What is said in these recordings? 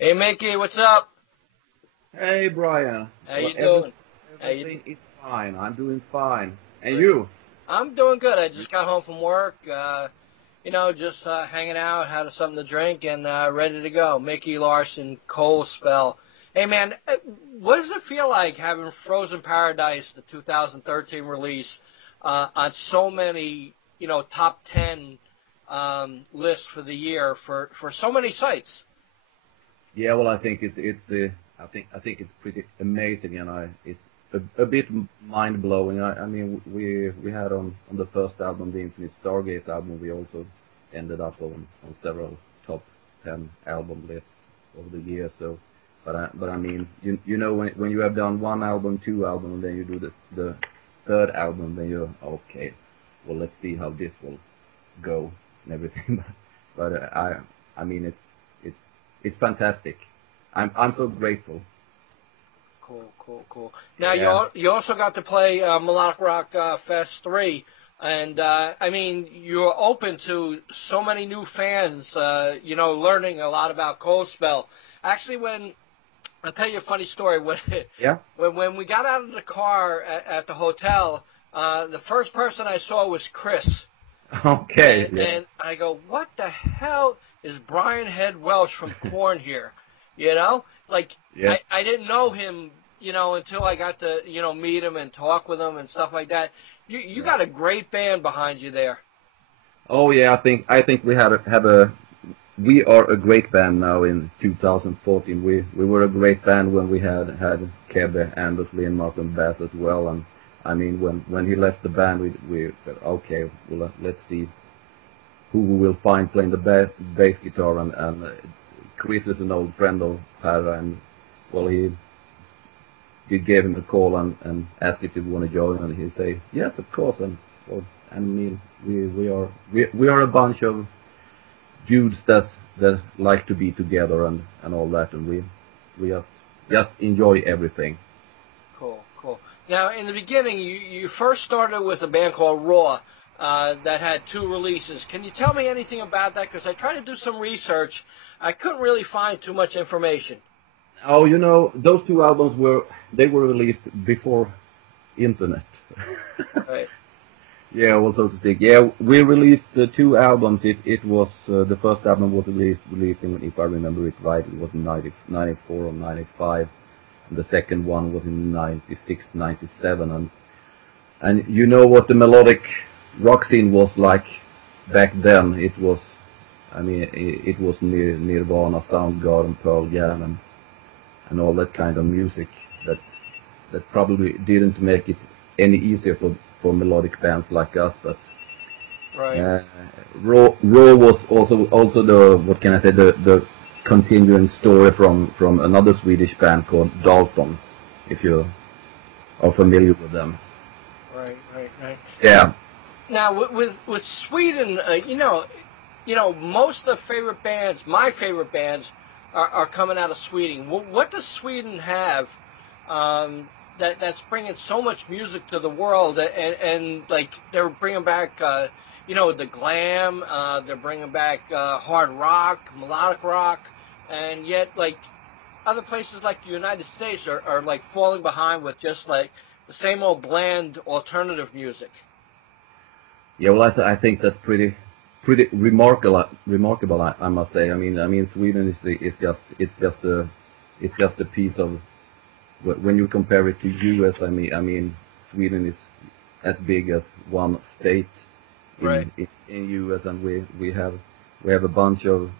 Hey Mickey, what's up? Hey Brian. How you doing? Everything is fine. I'm doing fine. And Great. you? I'm doing good. I just got home from work. Just hanging out, had something to drink, and ready to go. Micke Larsson, Coldspell. Hey man, what does it feel like having Frozen Paradise, the 2013 release, on so many top 10 lists for the year for so many sites? Yeah, well, I think I think it's pretty amazing, and it's a bit mind blowing. I mean, we had on the first album, the Infinite Stargaze album, we also ended up on several top 10 album lists over the years. So, but I mean, you know when you have done one album, two albums, and then you do the third album, then you're okay. Well, let's see how this will go and everything. But I mean, it's it's fantastic. I'm so grateful. Cool, cool, cool. Now Yeah. you also got to play Malach Rock Fest 3, and I mean you're open to so many new fans. Learning a lot about Coldspell. Actually, when I'll tell you a funny story. When Yeah. when we got out of the car at the hotel, the first person I saw was Chris, Okay. Yeah. and I go, "What the hell is Brian Head Welsh from Corn here?" You know, like Yeah. I didn't know him, until I got to meet him and talk with him and stuff like that. You Yeah. got a great band behind you there. Oh yeah. I think we have a we are a great band now in 2014. We were a great band when we had Kebe, Anders Lindmark, and Bass as well. And I mean, when he left the band, we said, okay, well, let's see who we will find playing the bass guitar. And Chris is an old friend of Per, and well, he gave him a call and asked if he want to join, and he say yes, of course. And well, I mean, we are a bunch of dudes that like to be together and all that, and we just enjoy everything. Cool, cool. Now, in the beginning, you first started with a band called Raw that had two releases. Can you tell me anything about that? Because I tried to do some research. I couldn't really find too much information. Oh, those two albums were released before internet. Right. Yeah, well, so to speak. Yeah, we released two albums. It was the first album was released in, if I remember it right, it was in 94 or 95, and the second one was in 96, 97. And you know what the melodic rock scene was like back then. It was, I mean, it was Nirvana, Soundgarden, Pearl Jam, and all that kind of music that probably didn't make it any easier for melodic bands like us. But Right. uh, Raw was also the, what can I say, the continuing story from another Swedish band called Dalton, if you are familiar with them. Right, right, right. Yeah. Now, with Sweden, most of the favorite bands, my favorite bands, are coming out of Sweden. What does Sweden have that's bringing so much music to the world? And like they're bringing back, the glam. They're bringing back hard rock, melodic rock, and yet like other places like the United States are like falling behind with just like the same old bland alternative music. Yeah, well, I think that's pretty remarkable. I must say. I mean, Sweden is just a piece of, when you compare it to U.S. I mean, Sweden is as big as one state Right. in U.S. and we have a bunch of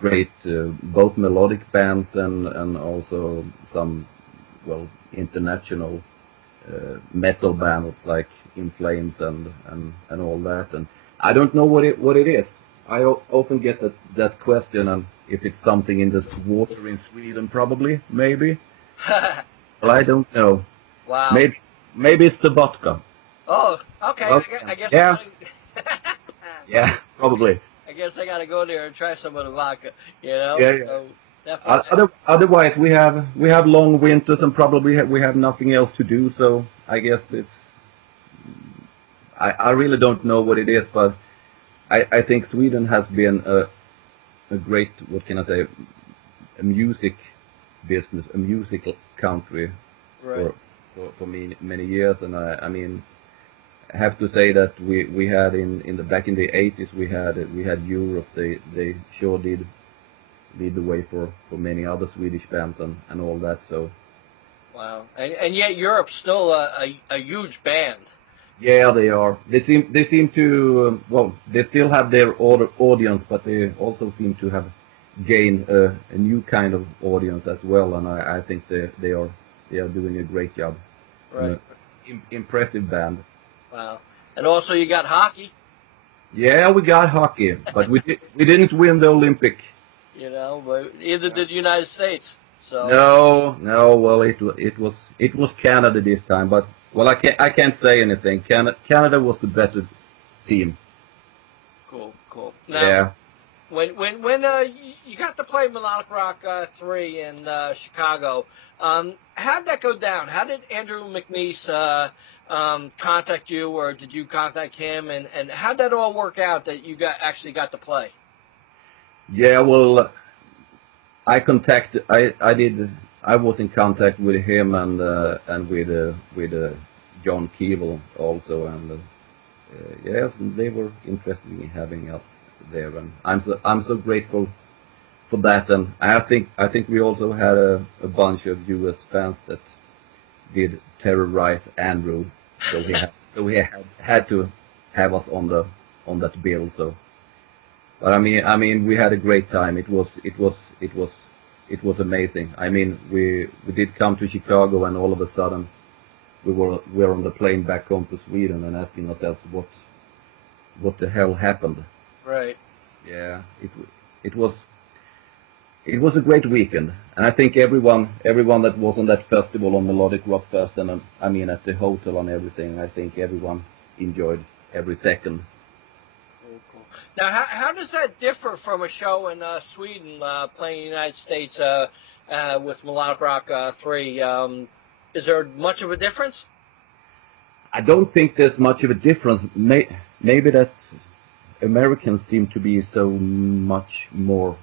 great both melodic bands and also some, well, international metal bands like In Flames and all that. And I don't know what it is. I often get that question, and if it's something in the water in Sweden, probably, maybe. Well, I don't know. Wow. Maybe it's the vodka. Oh, okay. Vodka. I guess Yeah, I gotta, yeah, probably. I guess I gotta go there and try some of the vodka. You know. Yeah, yeah. So definitely. Otherwise, we have long winters and probably we have nothing else to do. So I guess I really don't know what it is, but I think Sweden has been a great, what can I say, a music business, a musical country Right. for many years, and I mean, I have to say that we had in the back in the 80s we had Europe. They sure did lead the way for many other Swedish bands and all that. So Wow. And yet Europe's still a huge band. yeah, they are. They seem to well, they still have their audience, but they also seem to have gained a new kind of audience as well. And I think they are doing a great job. Right. Impressive band. Wow. And also you got hockey. Yeah, we got hockey, but we didn't win the Olympic. You know, but either did the United States. So. No. Well, it was Canada this time, but well, I can't say anything. Canada was the better team. Cool. Now, Yeah. When you got to play Malach Rock 3 in Chicago, how'd that go down? How did Andrew McNeese contact you, or did you contact him? And how'd that all work out that you actually got to play? Yeah, well, I was in contact with him and with John Keeble also, and yes, they were interested in having us there, and I'm so grateful for that. And I think we also had a bunch of U.S. fans that did terrorize Andrew, so he had to have us on that bill. So. But I mean, we had a great time. It was amazing. I mean, we did come to Chicago, and all of a sudden, we were on the plane back home to Sweden, and asking ourselves what the hell happened. Right. Yeah, it was a great weekend, and I think everyone that was on that festival, on Melodic Rock Fest, and I mean at the hotel and everything, I think everyone enjoyed every second. Cool. Now, how does that differ from a show in Sweden playing in the United States with Malach Rock 3? Is there much of a difference? I don't think there's much of a difference. Maybe that Americans seem to be so much more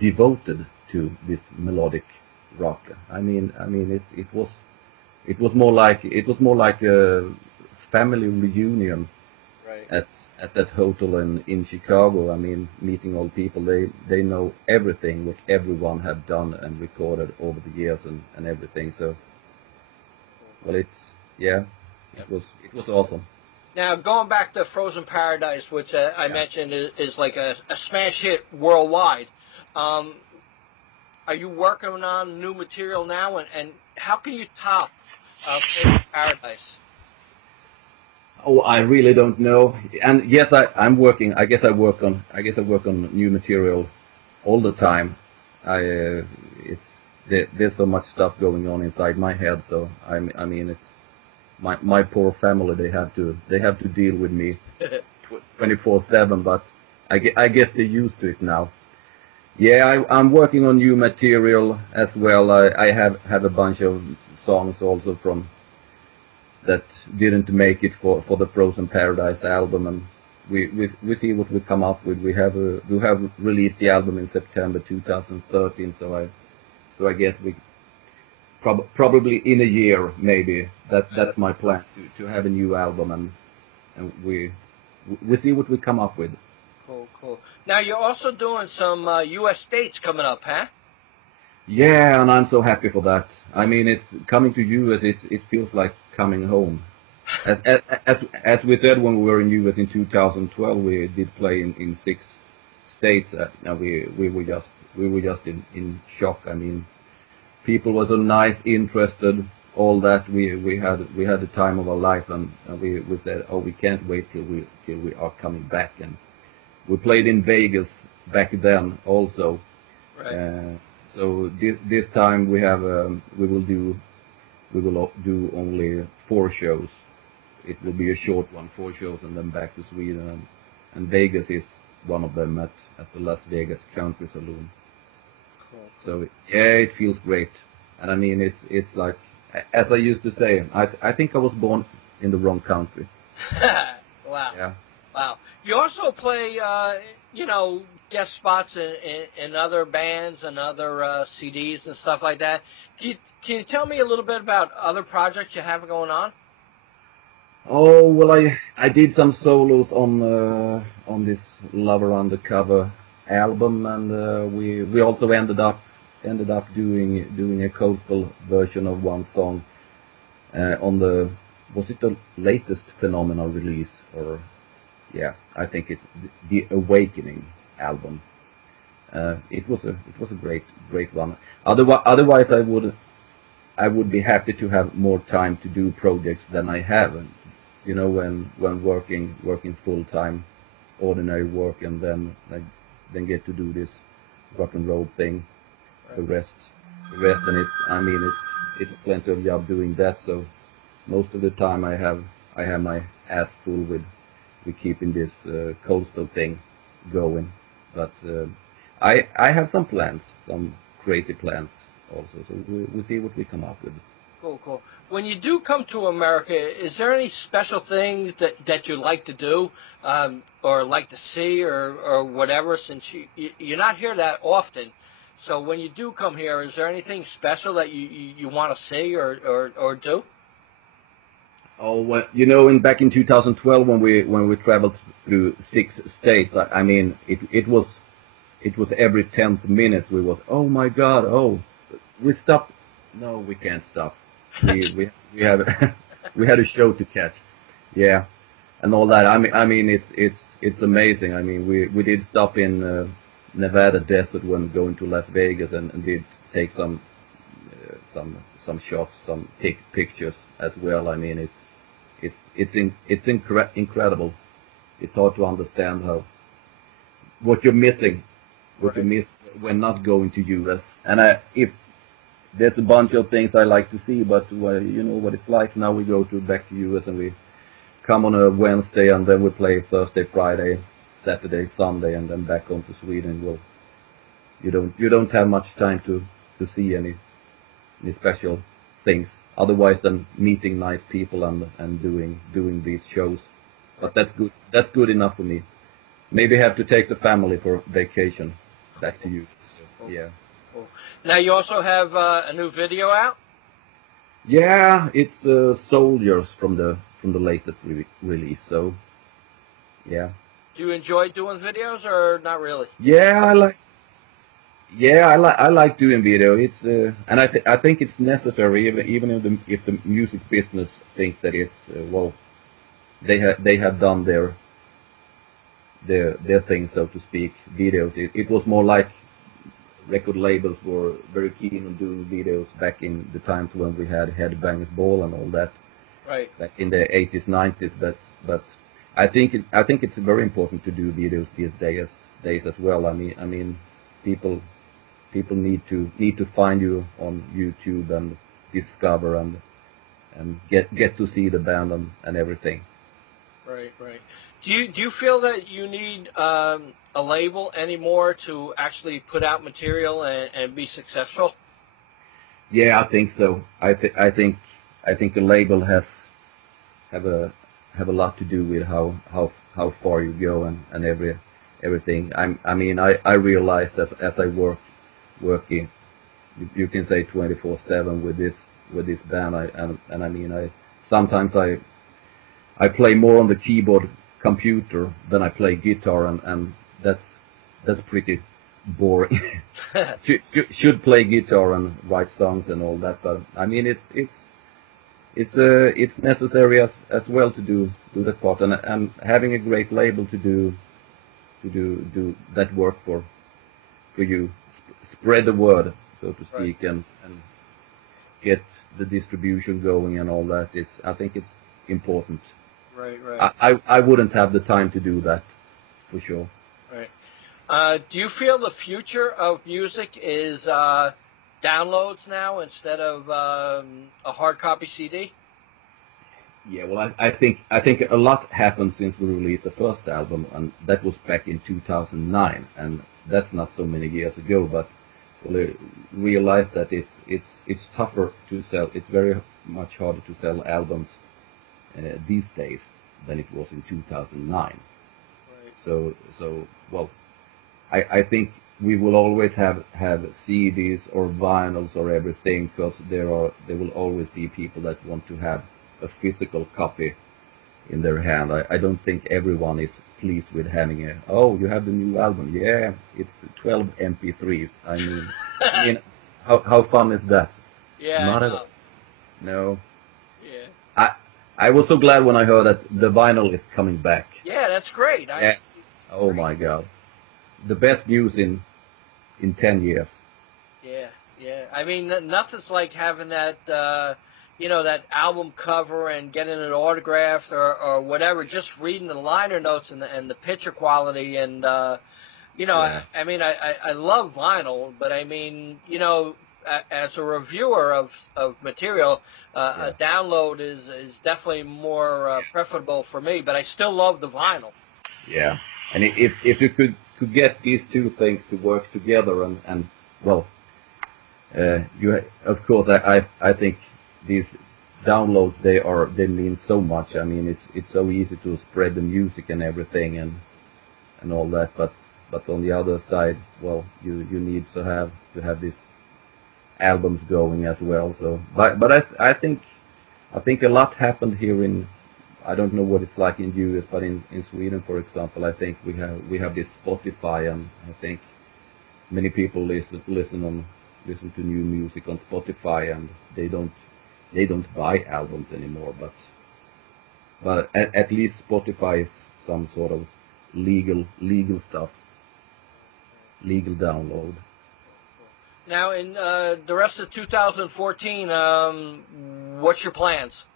devoted to this melodic rock. I mean, it was more like a family reunion. Right. At that hotel in Chicago. I mean, meeting all people, they know everything what everyone have done and recorded over the years and everything. So, well, it was awesome. Now, going back to Frozen Paradise, which I mentioned is like a smash hit worldwide. Are you working on new material now, and how can you top Frozen Paradise? Oh, I really don't know. And yes, I'm working. I guess I work on new material all the time. There's so much stuff going on inside my head. So I mean, it's my poor family. They have to deal with me 24/7. But I guess they're used to it now. Yeah, I'm working on new material as well. I have a bunch of songs also from that didn't make it for the Frozen Paradise album, and we see what we come up with. We have released the album in September 2013, so I guess we probably in a year maybe that's my plan to have a new album, and we see what we come up with. Cool. Now you're also doing some U.S. dates coming up, huh? Yeah, and I'm so happy for that. I mean, it's coming to U.S. It feels like coming home. As we said when we were in U.S. in 2012, we did play in 6 states. And we were just in shock. I mean, people were so nice, interested, all that. We had the time of our life, and we said, oh, we can't wait till we are coming back. And we played in Vegas back then also. Right. So this time we will do only 4 shows. It will be a short one, 4 shows, and then back to Sweden. And Vegas is one of them at the Las Vegas Country Saloon. Cool. So yeah, it feels great. And I mean, it's like, as I used to say, I think I was born in the wrong country. Wow. Yeah. Wow. You also play, guest spots in other bands and other CDs and stuff like that. Can you tell me a little bit about other projects you have going on? Oh well, I did some solos on this Lover Undercover album, and we also ended up doing a Coldspell version of one song on the, was it the latest Phenomenal release, or yeah, I think it's the Awakening album. It was a great one. Otherwise I would be happy to have more time to do projects than I have. You know, when working full time, ordinary work, and then get to do this rock and roll thing. The rest, and it's plenty of job doing that. So most of the time I have my ass full with keeping this coastal thing going. But I have some plans, some crazy plans also. So we'll see what we come up with. Cool, cool. When you do come to America, is there any special things that you like to do, or like to see, or whatever? Since you're not here that often, so when you do come here, is there anything special that you want to see or do? Oh, well, you know, back in 2012 when we traveled through 6 states, I mean, it was every 10th minute we was, oh my God, oh, we stopped. No, we can't stop. We have we had a show to catch, yeah, and all that. I mean it's amazing. I mean we did stop in Nevada desert when going to Las Vegas, and did take some shots, some pictures as well. I mean it's incredible. It's hard to understand what you're missing, what you miss when not going to US. And if there's a bunch of things I like to see, but you know what it's like. Now we go back to US, and we come on a Wednesday, and then we play Thursday, Friday, Saturday, Sunday, and then back home to Sweden. Well, you don't have much time to see any special things otherwise than meeting nice people and doing these shows. But that's good. That's good enough for me. Maybe have to take the family for vacation back to US. So, yeah. Cool. Now you also have a new video out? Yeah, it's Soldiers from the latest release. So, yeah. Do you enjoy doing videos or not really? Yeah, I like doing video. It's and I think it's necessary, even if the music business thinks that it's well, they have done their thing, so to speak. Videos. It was more like record labels were very keen on doing videos back in the times when we had Headbangers Ball and all that. Right. Back in the 80s, 90s. But I think it's very important to do videos these days as well. I mean, people need to find you on YouTube and discover and get to see the band and everything. Right, right. Do you feel that you need a label anymore to actually put out material and be successful? Yeah, I think so. I think a label have a lot to do with how far you go and everything. I mean I realized as I working, you can say 24/7 with this band. And I mean sometimes I play more on the keyboard computer than I play guitar, and that's pretty boring. Should play guitar and write songs and all that, but I mean it's necessary as well to do that part, and having a great label to do that work for you, spread the word, so to speak, and get the distribution going and all that. I think it's important. Right, right. I wouldn't have the time to do that, for sure. Right. Do you feel the future of music is downloads now instead of a hard copy CD? Yeah, well, I think a lot happened since we released the first album, and that was back in 2009, and that's not so many years ago. But we realized that it's tougher to sell. It's very much harder to sell albums these days than it was in 2009. Right. So well, I think we will always have CDs or vinyls or everything, because there will always be people that want to have a physical copy in their hand. I don't think everyone is pleased with having you have the new album. Yeah, it's 12 MP3s. I mean, how fun is that? Yeah, Not I at know. all. No. Yeah. I was so glad when I heard that the vinyl is coming back. Yeah, that's great. Yeah. Oh my God. The best news in 10 years. Yeah, yeah. I mean, nothing's like having that, that album cover and getting it autographed or whatever. Just reading the liner notes and the picture quality and Yeah. I mean, I love vinyl, but I mean, as a reviewer of material, Yeah. a download is definitely more preferable for me. But I still love the vinyl. Yeah. And if you could get these two things to work together and well, of course I think these downloads they mean so much. I mean it's so easy to spread the music and everything and all that, but on the other side, well, you need to have these albums going as well. So but I think a lot happened here in, I don't know what it's like in US, but in Sweden, for example, I think we have this Spotify, and I think many people listen to new music on Spotify, and they don't buy albums anymore. But at least Spotify is some sort of legal stuff, legal download. Now, in the rest of 2014, what's your plans?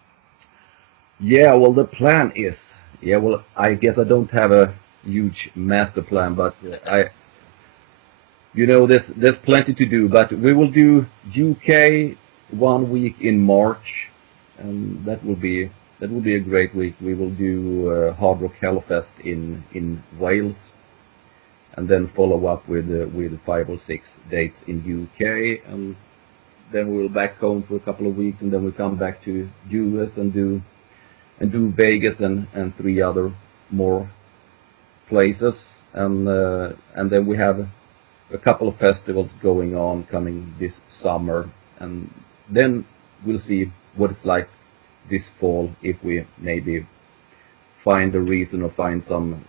Yeah, well, the plan is, yeah, well, I guess I don't have a huge master plan, but there's plenty to do. But we will do UK 1 week in March, and that will be a great week. We will do Hard Rock Hellfest in Wales, and then follow up with 5 or 6 dates in UK, and then we'll back home for a couple of weeks, and then we come back to US and do Vegas and 3 other more places, and then we have a couple of festivals going on coming this summer, and then we'll see what it's like this fall, if we maybe find a reason or find some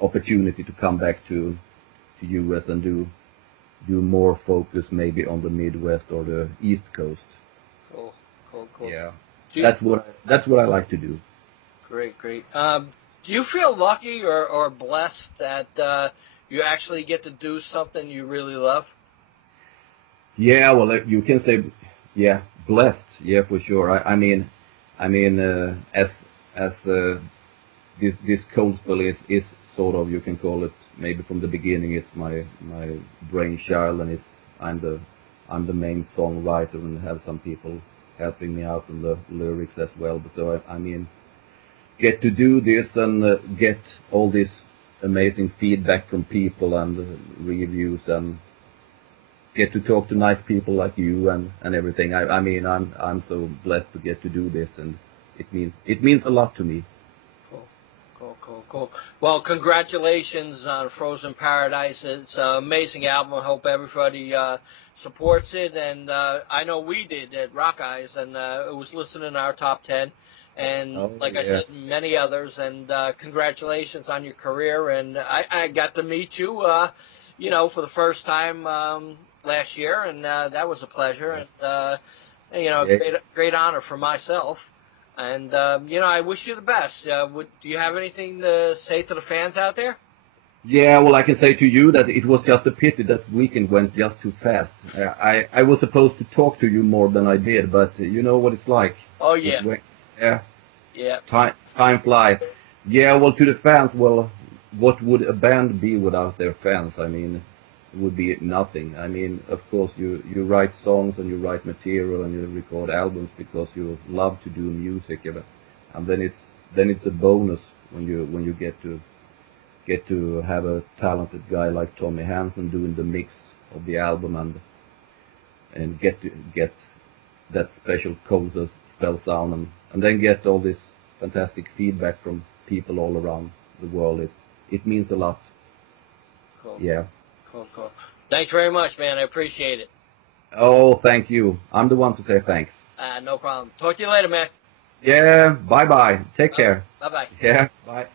opportunity to come back to US and do more focus maybe on the Midwest or the East Coast. Cool. Yeah. Do That's what I like to do. Great. Do you feel lucky or blessed that you actually get to do something you really love? Yeah, well, you can say, yeah, blessed, yeah, for sure. I mean, as this Coldspell is sort of, you can call it, maybe from the beginning, it's my brainchild, and I'm the main songwriter, and have some people helping me out on the lyrics as well. So I mean, get to do this and get all this amazing feedback from people and reviews, and get to talk to nice people like you and everything. I mean, I'm so blessed to get to do this, and it means a lot to me. Cool. Well, congratulations on Frozen Paradise. It's an amazing album. I hope everybody supports it, and I know we did at Rockeyez, and it was listed in our top 10, and I said, many others, and congratulations on your career. And I got to meet you, for the first time last year, and that was a pleasure, and great honor for myself. And I wish you the best. Do you have anything to say to the fans out there? Yeah, well, I can say to you that it was just a pity that weekend went just too fast. I was supposed to talk to you more than I did, but you know what it's like. Oh yeah. Yeah. Time flies. Yeah, well, to the fans, well, what would a band be without their fans? I mean, it would be nothing. I mean, of course, you write songs and you write material and you record albums because you love to do music, and then it's a bonus when you get to have a talented guy like Tommy Hansen doing the mix of the album, and get that special Coldspell sound, and then get all this fantastic feedback from people all around the world. It means a lot. Cool. Yeah. Cool. Thanks very much, man. I appreciate it. Oh, thank you. I'm the one to say thanks. No problem. Talk to you later, man. Yeah, bye-bye. Take care. Bye-bye. Yeah, bye.